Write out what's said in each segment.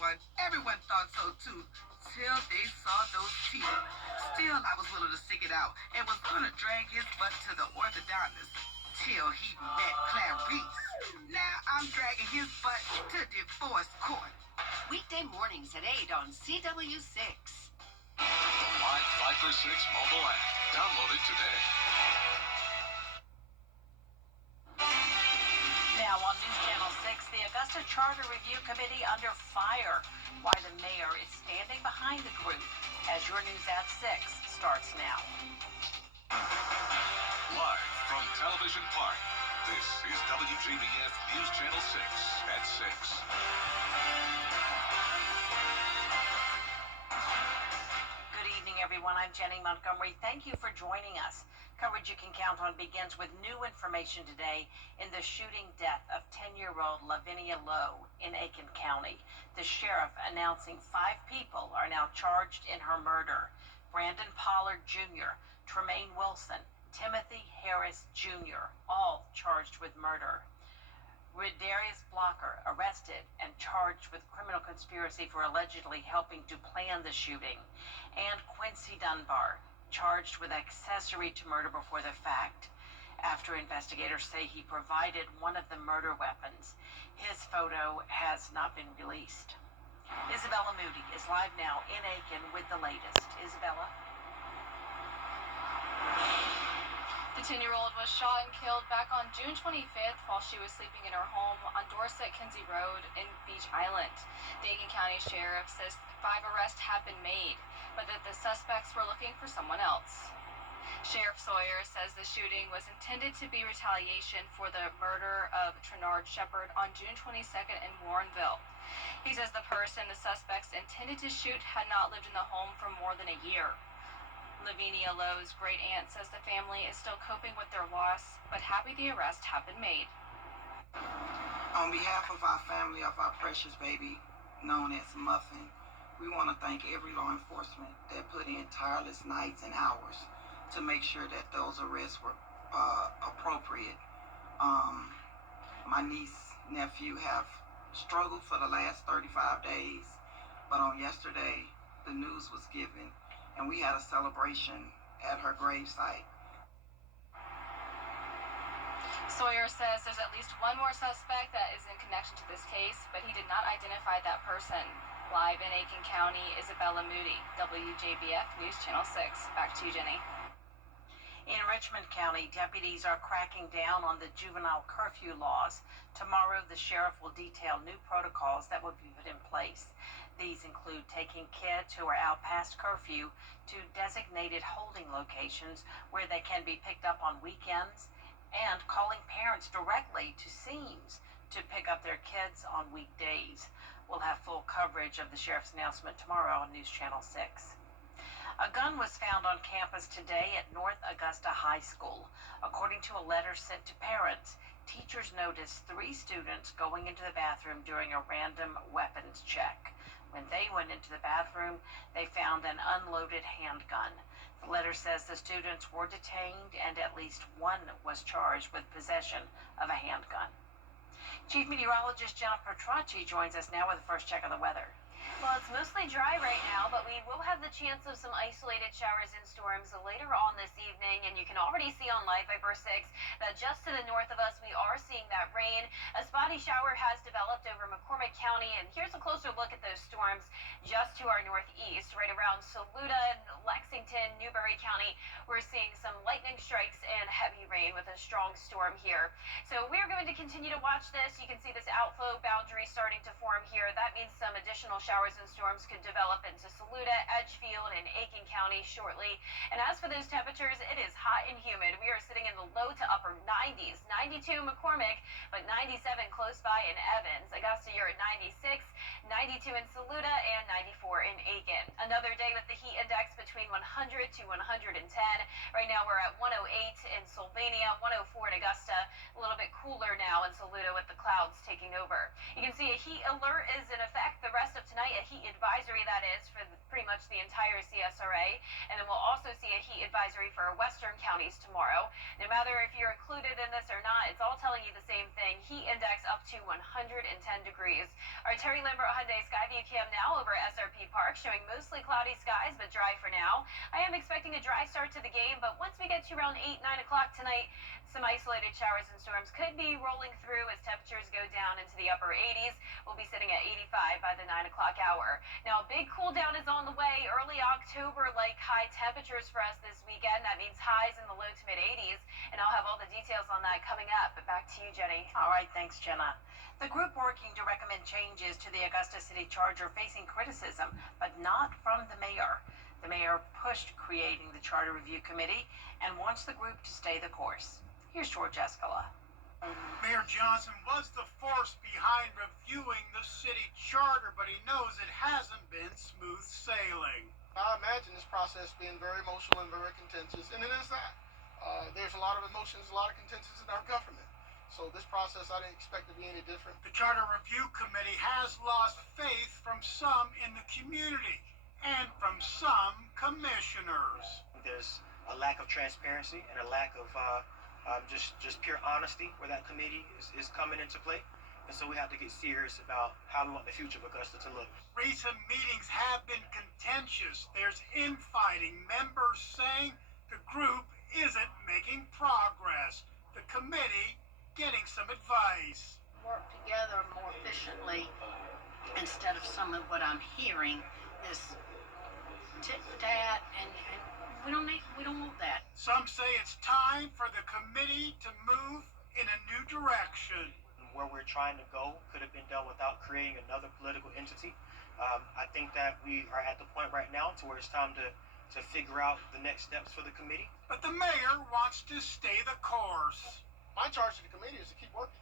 Everyone thought so too, till they saw those teeth. Still, I was willing to stick it out and was gonna drag his butt to the orthodontist till he met Clarice. Now I'm dragging his butt to divorce court. Weekday mornings at 8 on CW6. The Live 5 for 6 mobile app. Download it today. Now on News Channel 6, the Augusta Charter Review Committee under fire. Why the mayor is standing behind the group. As your news at 6 starts now. Live from Television Park, this is WJBF News Channel 6 at 6. Good evening, everyone. I'm Jenny Montgomery. Thank you for joining us. Coverage you can count on begins with new information today in the shooting death of 10-year-old Lavinia Lowe in Aiken County. The sheriff announcing 5 people are now charged in her murder. Brandon Pollard Jr., Tremaine Wilson, Timothy Harris Jr., all charged with murder. Darius Blocker arrested and charged with criminal conspiracy for allegedly helping to plan the shooting. And Quincy Dunbar, charged with accessory to murder before the fact, after investigators say he provided one of the murder weapons. His photo has not been released. Isabella Moody is live now in Aiken with the latest. Isabella? The 10-year-old was shot and killed back on June 25th while she was sleeping in her home on Dorset-Kinsey Road in Beach Island. The Aiken County Sheriff says 5 arrests have been made, but that the suspects were looking for someone else. Sheriff Sawyer says the shooting was intended to be retaliation for the murder of Trenard Shepard on June 22nd in Warrenville. He says the person the suspects intended to shoot had not lived in the home for more than a year. Lavinia Lowe's great aunt says the family is still coping with their loss, but happy the arrests have been made. On behalf of our family, of our precious baby, known as Muffin, we want to thank every law enforcement that put in tireless nights and hours to make sure that those arrests were appropriate. My niece, nephew have struggled for the last 35 days, but on yesterday, the news was given, and we had a celebration at her gravesite. Sawyer says there's at least one more suspect that is in connection to this case, but he did not identify that person. Live in Aiken County, Isabella Moody, WJBF News Channel 6. Back to you, Jenny. In Richmond County, deputies are cracking down on the juvenile curfew laws. Tomorrow, the sheriff will detail new protocols that will be put in place. These include taking kids who are out past curfew to designated holding locations where they can be picked up on weekends, and calling parents directly to scenes to pick up their kids on weekdays. We'll have full coverage of the sheriff's announcement tomorrow on News Channel 6. A gun was found on campus today at North Augusta High School. According to a letter sent to parents, teachers noticed 3 students going into the bathroom during a random weapons check. When they went into the bathroom, they found an unloaded handgun. The letter says the students were detained and at least one was charged with possession of a handgun. Chief Meteorologist Jennifer Tracci joins us now with the first check of the weather. Well, it's mostly dry right now, but we will have the chance of some isolated showers and storms later on this evening. And you can already see on Live Fiber 6 that just to the north of us, we are seeing that rain. A spotty shower has developed over McCormick County. And here's a closer look at those storms just to our northeast, right around Saluda, Lexington, Newberry County. We're seeing some lightning strikes and heavy rain with a strong storm here. So we're going to continue to watch this. You can see this outflow boundary starting to form here. That means some additional showers and storms could develop into Saluda, Edgefield, and Aiken County shortly. And as for those temperatures, it is hot and humid. We are sitting in the low to upper 90s. 92 McCormick, but 97 close by in Evans. Augusta, you're at 96, 92 in Saluda, and 94 in Aiken. Another day with the heat index between 100 to 110. Right now we're at 108 in Sylvania, 104 in Augusta. A little bit cooler now in Saluda with the clouds taking over. You can see a heat alert is in effect the rest of tonight. A heat advisory, that is, for pretty much the entire CSRA. And then we'll also see a heat advisory for western counties tomorrow. No matter if you're included in this or not, it's all telling you the same thing. Heat index up to 110 degrees. Our Terry Lambert Hyundai Skyview cam now over at SRP Park, showing mostly cloudy skies, but dry for now. I am expecting a dry start to the game, but once we get to around 8, 9 o'clock tonight, some isolated showers and storms could be rolling through as temperatures go down into the upper 80s. We'll be sitting at 85 by the 9 o'clock hour. Now, a big cool down is on the way. Early October-like high temperatures for us this weekend. That means highs in the low to mid 80s. And I'll have all the details on that coming up. But back to you, Jenny. All right, thanks, Jenna. The group working to recommend changes to the Augusta City Charter facing criticism, but not from the mayor. The mayor pushed creating the Charter Review Committee and wants the group to stay the course. Here's George Escala. Mayor Johnson was the force behind reviewing the city charter, but he knows it hasn't been smooth sailing. I imagine this process being very emotional and very contentious, and it is that. There's a lot of emotions, a lot of contentions in our government. So this process, I didn't expect to be any different. The Charter Review Committee has lost faith from some in the community and from some commissioners. There's a lack of transparency and a lack of just pure honesty where that committee is coming into play. And so we have to get serious about how we want the future of Augusta to look. Recent meetings have been contentious. There's infighting, members saying the group isn't making progress. The committee getting some advice. Work together more efficiently instead of some of what I'm hearing, this tit-for-tat, and we don't want that. Some say it's time for the committee to move in a new direction. Where we're trying to go could have been done without creating another political entity. I think that we are at the point right now to where it's time to figure out the next steps for the committee. But the mayor wants to stay the course. My charge to the committee is to keep working.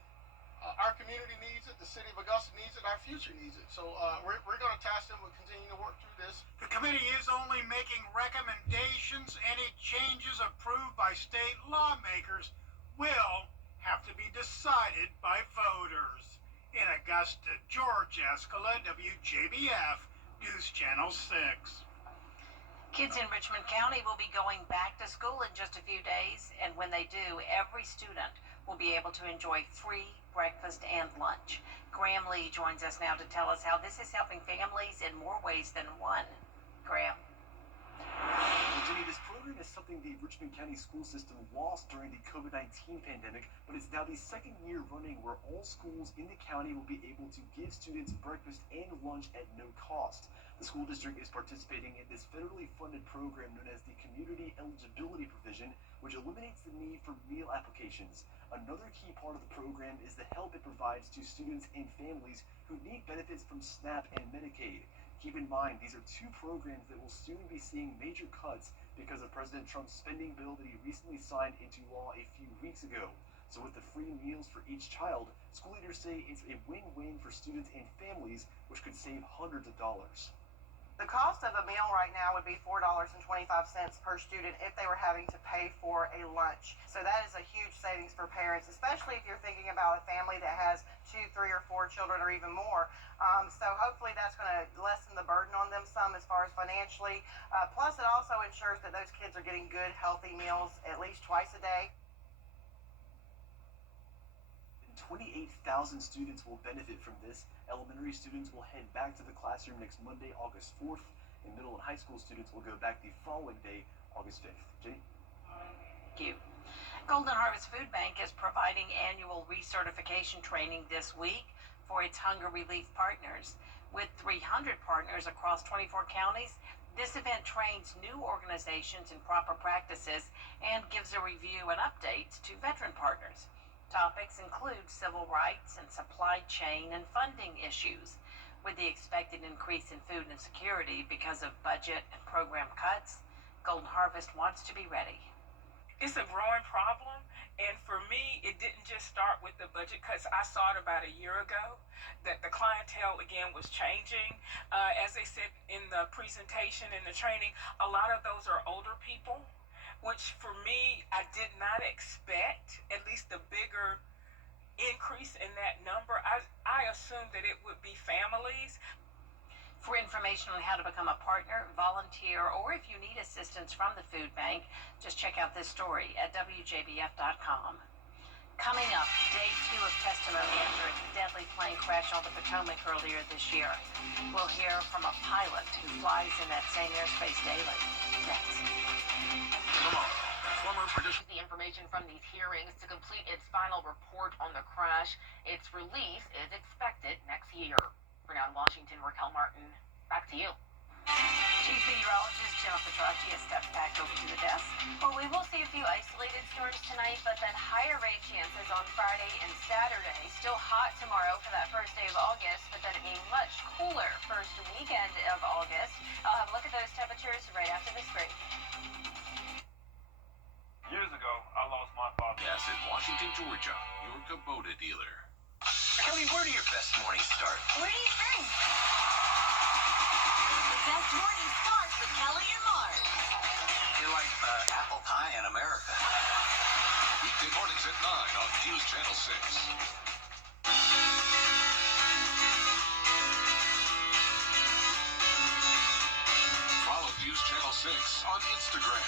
Our community needs it, the city of Augusta needs it, our future needs it. So we're going to task them with continuing to work through this. The committee is only making recommendations. Any changes approved by state lawmakers will have to be decided by voters. In Augusta, George Escala, WJBF, News Channel 6. Kids in Richmond County will be going back to school in just a few days, and when they do, every student will be able to enjoy free breakfast and lunch. Graham Lee joins us now to tell us how this is helping families in more ways than one. Graham. Jenny, this program is something the Richmond County school system lost during the COVID-19 pandemic, but it's now the second year running where all schools in the county will be able to give students breakfast and lunch at no cost. The school district is participating in this federally funded program known as the Community Eligibility Provision, which eliminates the need for meal applications. Another key part of the program is the help it provides to students and families who need benefits from SNAP and Medicaid. Keep in mind, these are two programs that will soon be seeing major cuts because of President Trump's spending bill that he recently signed into law a few weeks ago. So with the free meals for each child, school leaders say it's a win-win for students and families, which could save hundreds of dollars. The cost of a meal right now would be $4.25 per student if they were having to pay for a lunch. So that is a huge savings for parents, especially if you're thinking about a family that has 2, 3, or 4 children or even more. So hopefully that's going to lessen the burden on them some as far as financially. Plus it also ensures that those kids are getting good, healthy meals at least twice a day. 28,000 students will benefit from this. Elementary students will head back to the classroom next Monday, August 4th, and middle and high school students will go back the following day, August 5th. Jenny? Thank you. Golden Harvest Food Bank is providing annual recertification training this week for its hunger relief partners. With 300 partners across 24 counties, this event trains new organizations in proper practices and gives a review and updates to veteran partners. Topics include civil rights and supply chain and funding issues. With the expected increase in food insecurity because of budget and program cuts, Golden Harvest wants to be ready. It's a growing problem, and for me, it didn't just start with the budget cuts. I saw it about a year ago, that the clientele, again, was changing. As they said in the presentation and the training, a lot of those are older people, which for me, I did not expect, at least the bigger increase in that number. I assumed that it would be families. For information on how to become a partner, volunteer, or if you need assistance from the food bank, just check out this story at WJBF.com. Coming up, day 2 of testimony after a deadly plane crash on the Potomac earlier this year. We'll hear from a pilot who flies in that same airspace daily. Next. The information from these hearings to complete its final report on the crash. Its release is expected next year. For now in Washington, Raquel Martin, back to you. Chief Meteorologist Jenna Petracci has stepped back over to the desk. Well, we will see a few isolated storms tonight, but then higher rain chances on Friday and Saturday. Still hot tomorrow for that first day of August, but then a much cooler first weekend of August. I'll have a look at those temperatures right after this break. Years ago, I lost my father. Yes, in Washington, Georgia, your Kubota dealer. Kelly, where do your best mornings start? What do you think? The best morning starts with Kelly and Mark. You're like apple pie in America. Weekday mornings at 9 on News Channel 6. Follow News Channel 6 on Instagram.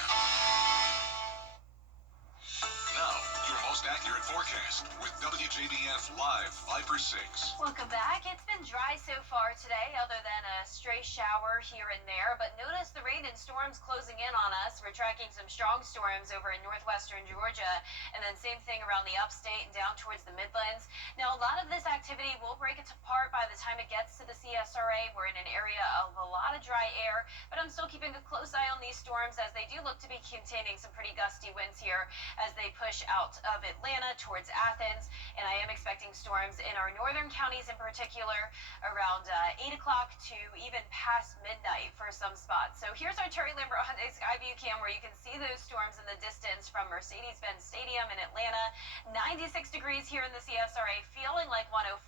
Now, your most accurate forecast with WJBF Live Viper 6. Welcome back. It's been dry so far today, other than a stray shower here and there. But notice the rain and storms closing in on us. We're tracking some strong storms over in northwestern Georgia, and then same thing around the upstate and down towards the Midlands. Now, a lot of this activity will break it apart by the time it gets to the CSRA. We're in an area of a lot of dry air, but I'm still keeping a close eye on these storms as they do look to be containing some pretty gusty winds here as they push out of Atlanta towards Athens, and I am expecting storms in our northern counties in particular around 8 o'clock to even past midnight for some spots. So here's our Terry Lambert Skyview cam where you can see those storms in the distance from Mercedes-Benz Stadium in Atlanta. 96 degrees here in the CSRA, feeling like 104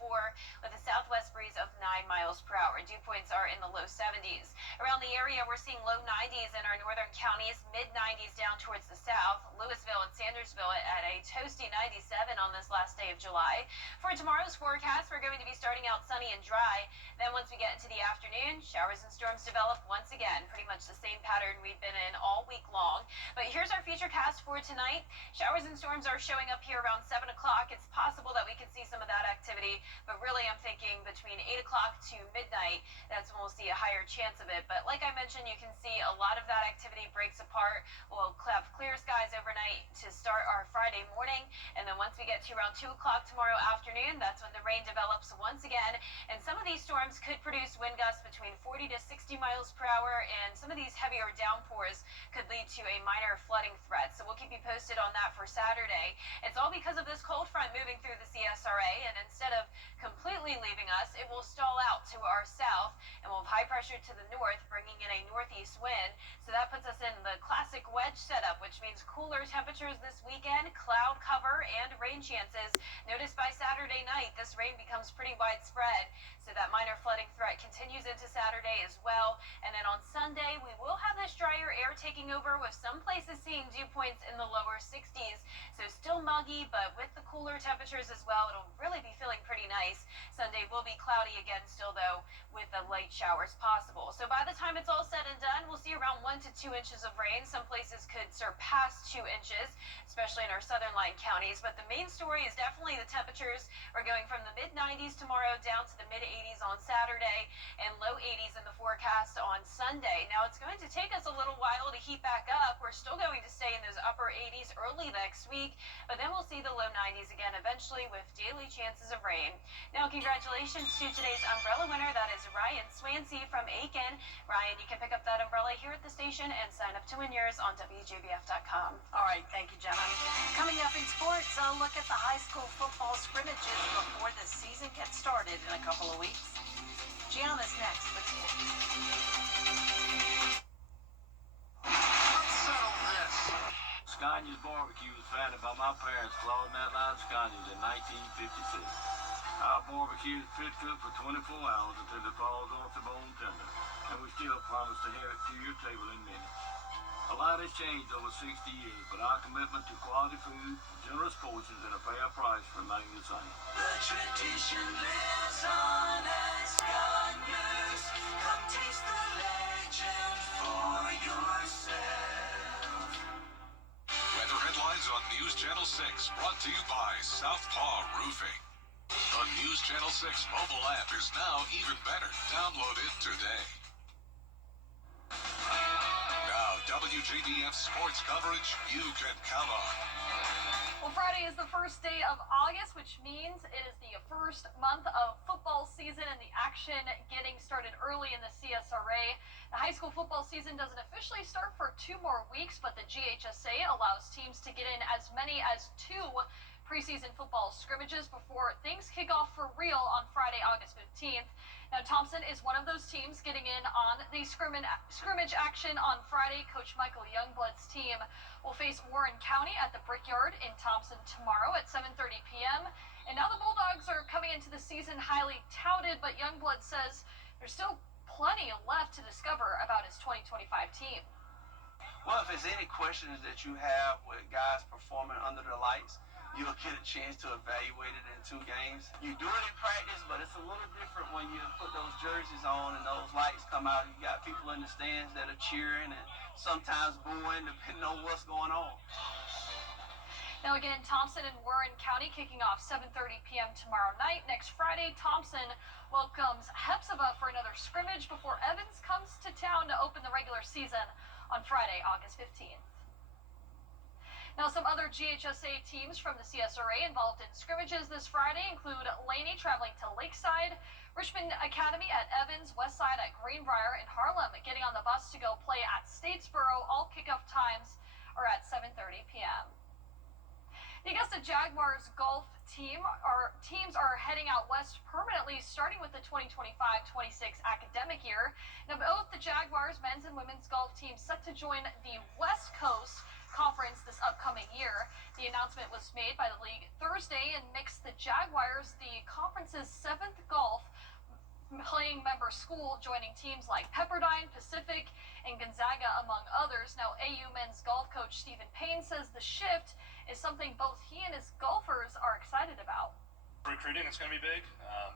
with a southwest breeze of 9 miles per hour. Dew points are in the low 70s. Around the area, we're seeing low 90s in our northern counties, mid 90s down towards the south. Louisville and Sandersville at a toasty 97 on this last day of July. For tomorrow's forecast, we're going to be starting out sunny and dry. Then once we get into the afternoon, showers and storms develop once again. Pretty much the same pattern we've been in all week long. But here's our future cast for tonight. Showers and storms are showing up here around 7 o'clock. It's possible that we can see some of that activity, but really I'm thinking between 8 o'clock to midnight, that's when we'll see a higher chance of it. But like I mentioned, you can see a lot of that activity breaks apart. We'll have clear skies overnight to start our Friday morning, and then once we get to around 2 o'clock tomorrow afternoon, that's when the rain develops once again, and some of these storms could produce wind gusts between 40 to 60 miles per hour, and some of these heavier downpours could lead to a minor flooding threat. So we'll keep you posted on that for Saturday. It's all because of this cold front moving through the CSRA, and instead of completely leaving us, it will stall out to our south, and we'll have high pressure to the north, bringing in a northeast wind. So that puts us in the classic wedge setup, which means cooler temperatures this weekend, cloud cover, and rain chances. Notice by Saturday night, this rain becomes pretty widespread, so that minor flooding threat continues into Saturday as well. And then on Sunday, we will have this drier air taking over, with some places seeing dew points in the lower 60s. So still muggy, but with the cooler temperatures as well, it'll really be feeling pretty nice. Sunday will be cloudy again still, though, with the light showers possible. So by the time it's all said and done, we'll see around 1 to 2 inches of rain. Some places could surpass 2 inches, especially in our southern line counties. But the main story is definitely the temperatures. We're going from the mid-90s tomorrow down to the mid-80s on Saturday, and low 80s in the forecast on Sunday. Now, it's going to take us a little while to heat back up. We're still going to stay in those upper 80s early next week, but then we'll see the low 90s again eventually, with daily chances of rain. Now, congratulations to today's umbrella winner. That is Ryan Swansea from Aiken. Ryan, you can pick up that umbrella here at the station and sign up to win yours on WJBF.com. All right, thank you, Jenna. Coming up in sports, a look at the high school football scrimmages before the season gets started in a couple of weeks. Gianna's next with sports. Let's settle this. Scania's Barbecue was founded by my parents, Claude and Adeline Scania's, in 1956. Our barbecue is pit cooked for 24 hours until it falls off the bone tender, and we still promise to have it to your table in minutes. A lot has changed over 60 years, but our commitment to quality food, generous portions, and a fair price remain the same. The tradition lives on at Scania's. Come taste the to you by Southpaw Roofing. The News Channel 6 mobile app is now even better. Download it today. Now, WJBF sports coverage you can count on. Well, Friday is the first day of August, which means it is the first month of football season and the action getting started early in the CSRA. The high school football season doesn't officially start for 2 more weeks, but the GHSA allows teams to get in as many as 2 preseason football scrimmages before things kick off for real on Friday, August 15th. Now, Thompson is one of those teams getting in on the scrimmage action on Friday. Coach Michael Youngblood's team will face Warren County at the Brickyard in Thompson tomorrow at 7:30 p.m. And now the Bulldogs are coming into the season highly touted, but Youngblood says there's still plenty left to discover about his 2025 team. Well, if there's any questions that you have with guys performing under the lights, you'll get a chance to evaluate it in 2 games. You do it in practice, but it's a little different when you put those jerseys on and those lights come out. You got people in the stands that are cheering and sometimes booing, depending on what's going on. Now again, Thompson and Warren County kicking off 7:30 p.m. tomorrow night. Next Friday, Thompson welcomes Hepzibah for another scrimmage before Evans comes to town to open the regular season on Friday, August 15th. Now, some other GHSA teams from the CSRA involved in scrimmages this Friday include Laney traveling to Lakeside, Richmond Academy at Evans, Westside at Greenbrier, and Harlem getting on the bus to go play at Statesboro. All kickoff times are at 7:30 p.m. The Augusta Jaguars golf teams are heading out west permanently, starting with the 2025-26 academic year. Now, both the Jaguars men's and women's golf teams set to join the West Coast Conference this upcoming year. The announcement was made by the league Thursday and mixed the Jaguars, the conference's 7th golf playing member school, joining teams like Pepperdine, Pacific, and Gonzaga, among others. Now, AU men's golf coach Stephen Payne says the shift is something both he and his golfers are excited about. Recruiting, it's going to be big.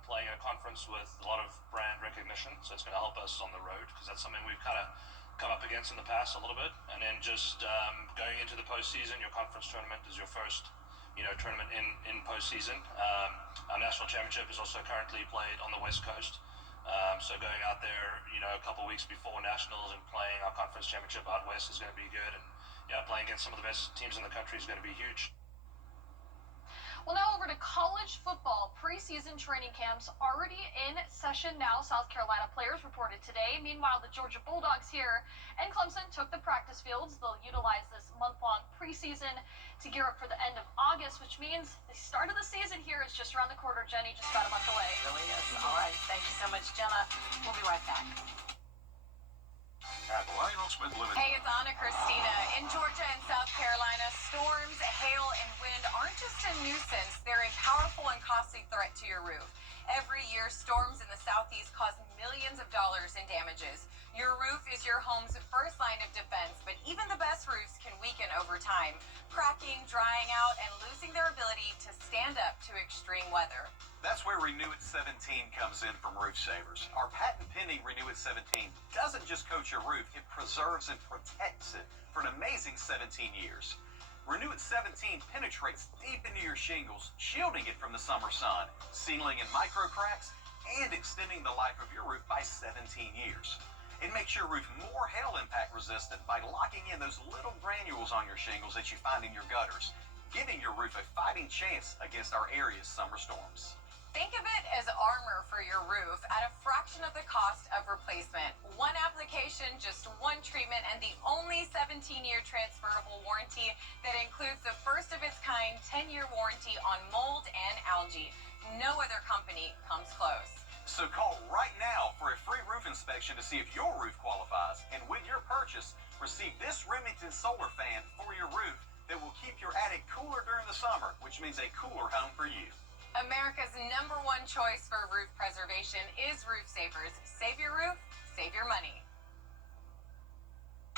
Playing in a conference with a lot of brand recognition, so it's going to help us on the road, because that's something we've kind of come up against in the past a little bit. And then just going into the postseason, your conference tournament is your first, tournament in postseason. Our national championship is also currently played on the West Coast. So going out there, a couple weeks before nationals and playing our conference championship out west is going to be good. And playing against some of the best teams in the country is going to be huge. Well, now over to college football. Preseason training camps already in session now. South Carolina players reported today. Meanwhile, the Georgia Bulldogs here and Clemson took the practice fields. They'll utilize this month-long preseason to gear up for the end of August, which means the start of the season here is just around the corner. Jenny, just about a month away. It really is. All right. Thank you so much, Jenna. We'll be right back. At Lionel Smith Limited. Hey, it's Anna Christina. In Georgia and South Carolina, storms, hail, and wind aren't just a nuisance. They're a powerful and costly threat to your roof. Every year, storms in the southeast cause millions of dollars in damages. Your roof is your home's first line of defense, but even the best roofs can weaken over time, cracking, drying out, and losing their ability to stand up to extreme weather. That's where Renew It 17 comes in from Roof Savers. Our patent-pending Renew It 17 doesn't just coat your roof, it preserves and protects it for an amazing 17 years. Renew It 17 penetrates deep into your shingles, shielding it from the summer sun, sealing in micro cracks, and extending the life of your roof by 17 years. It makes your roof more hail impact resistant by locking in those little granules on your shingles that you find in your gutters, giving your roof a fighting chance against our area's summer storms. Think of it as armor for your roof at a fraction of the cost of replacement. One application, just one treatment, and the only 17-year transferable warranty that includes the first of its kind 10-year warranty on mold and algae. No other company comes close. So call right now for a free roof inspection to see if your roof qualifies. And with your purchase, receive this Remington solar fan for your roof that will keep your attic cooler during the summer, which means a cooler home for you. America's #1 choice for roof preservation is Roof Savers. Save your roof, save your money.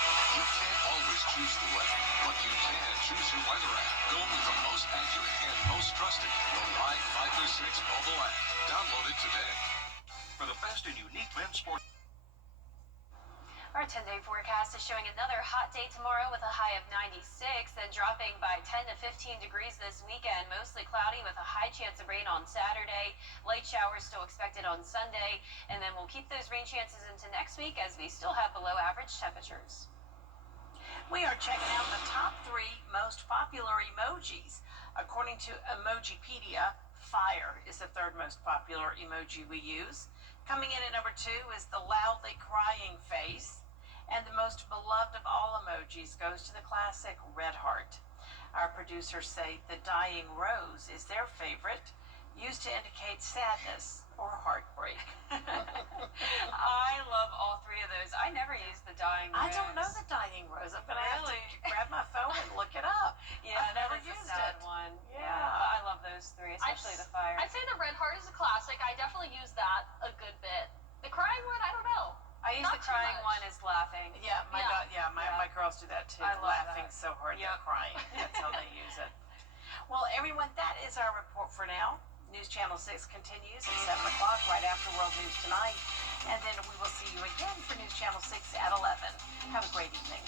You can't always choose the weather, but you can choose your weather app. Go with the most accurate and most trusted, the Live 536 mobile app. Download it today. For the best and unique men's sport. All right, 10-day forecast is showing another hot day tomorrow with a high of 96, then dropping by 10 to 15 degrees this weekend. Mostly cloudy with a high chance of rain on Saturday. Light showers still expected on Sunday, and then we'll keep those rain chances into next week as we still have below average temperatures. We are checking out the top 3 most popular emojis. According to Emojipedia, fire is the 3rd most popular emoji we use. Coming in at number 2 is the loudly crying face. And the most beloved of all emojis goes to the classic red heart. Our producers say the dying rose is their favorite, used to indicate sadness or heartbreak. I love all 3 of those. I never use the dying rose. I don't know the dying rose. I'm going to have to grab my phone and look it up. Yeah, I've never that is used a sad it. one. Yeah. But I love those 3, especially the fire. I'd say the red heart is a classic. I definitely use that a good bit. The crying one, I don't know. I use Not the too crying much. one as laughing. Yeah, my girls do that too. I love Laughing that. so hard they're Yep. crying. That's how they use it. Well, everyone, that is our report for now. News Channel 6 continues at 7 o'clock right after World News Tonight. And then we will see you again for News Channel 6 at 11. Have a great evening.